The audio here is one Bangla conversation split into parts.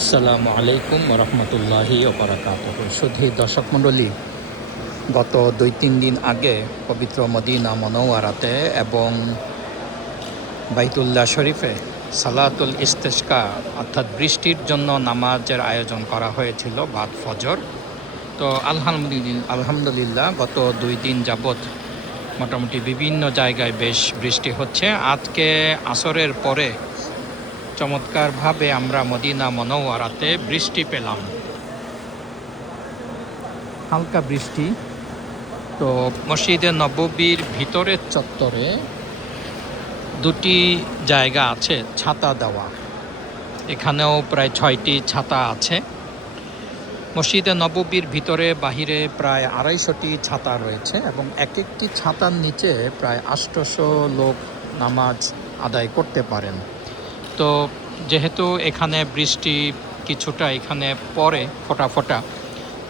আসসালামু আলাইকুম রহমতুল্লাহি ওবরাকাত শুধু দর্শক মণ্ডলী, গত দুই তিন দিন আগে পবিত্র মদিনা মনোয়ারাতে এবং বাইতুল্লাহ শরীফে সালাতুল ইস্তেস্কা অর্থাৎ বৃষ্টির জন্য নামাজের আয়োজন করা হয়েছিল বাদ ফজর। তো আলহামদুলিল্লাহ আলহামদুলিল্লাহ, গত দুই দিন যাবৎ মোটামুটি বিভিন্ন জায়গায় বেশ বৃষ্টি হচ্ছে। আজকে আসরের পরে চমৎকারভাবে আমরা মদিনা মনোয়ারাতে বৃষ্টি পেলাম। হালকা বৃষ্টি। তো মসজিদে নববীর ভিতরের চত্বরে দুটি জায়গা আছে, ছাতা দেওয়া। এখানেও প্রায় ছয়টি ছাতা আছে। মসজিদে নববীর ভিতরে বাহিরে প্রায় আড়াইশোটি ছাতা রয়েছে এবং এক একটি ছাতার নিচে প্রায় আষ্টশো লোক নামাজ আদায় করতে পারেন। তো যেহেতু এখানে বৃষ্টি কিছুটা এখানে পড়ে ফোটা ফোটা,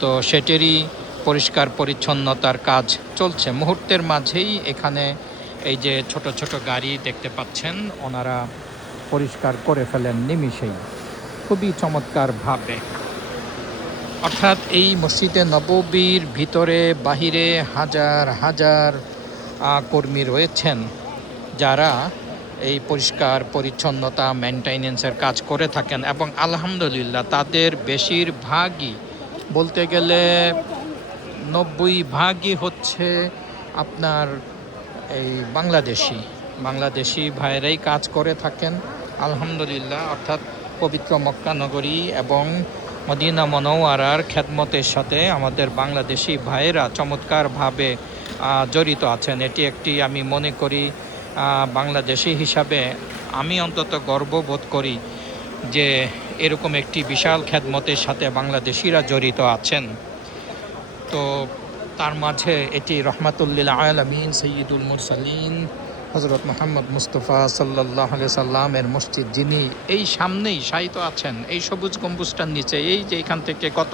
তো সেটেরই পরিষ্কার পরিচ্ছন্নতার কাজ চলছে। মুহূর্তের মাঝেই এখানে এই যে ছোট ছোট গাড়ি দেখতে পাচ্ছেন, ওনারা পরিষ্কার করে ফেলেন নিমিষেই। খুবই চমৎকারভাবে অর্থাৎ এই মসজিদে নববীর ভিতরে বাহিরে হাজার হাজার কর্মী রয়েছেন, যারা এই পরিষ্কার পরিচ্ছন্নতা মেনটেনেন্সের কাজ করে থাকেন এবং আলহামদুলিল্লাহ তাদের বেশিরভাগই বলতে গেলে নব্বই ভাগই হচ্ছে আপনার এই বাংলাদেশি। বাংলাদেশি ভাইয়েরাই কাজ করে থাকেন। আলহামদুলিল্লাহ, অর্থাৎ পবিত্র মক্কানগরী এবং মদিনা মনোয়ারার খেদমতের সাথে আমাদের বাংলাদেশি ভাইয়েরা চমৎকারভাবে জড়িত আছেন। এটি একটি আমি মনে করি বাংলাদেশি হিসাবে আমি অন্তত গর্ববোধ করি যে এরকম একটি বিশাল খেদমতের সাথে বাংলাদেশিরা জড়িত আছেন। তো তার মাঝে এটি রহমাতুল্লিল আলমিন সৈয়দুল মুরসালিন হজরত মোহাম্মদ মুস্তফা সাল্লাহ সাল্লামের মসজিদ, যিনি এই সামনেই শায়িত আছেন, এই সবুজ গম্বুজটার নিচে, এই যে এখান থেকে কত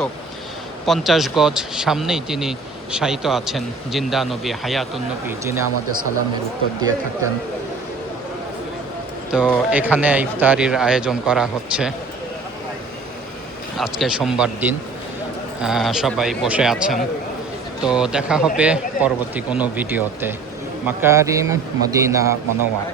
পঞ্চাশ গজ সামনেই তিনি শায়িত আছেন জিন্দা নবী, হায়াতুন নবী, যিনি আমাদের সালামের উত্তর দিয়ে থাকেন। তো এখানে ইফতারির আয়োজন করা হচ্ছে। আজকে সোমবার দিন সবাই বসে আছেন। তো দেখা হবে পরবর্তী কোনো ভিডিওতে। মাকারিম মদিনা মনোয়ার।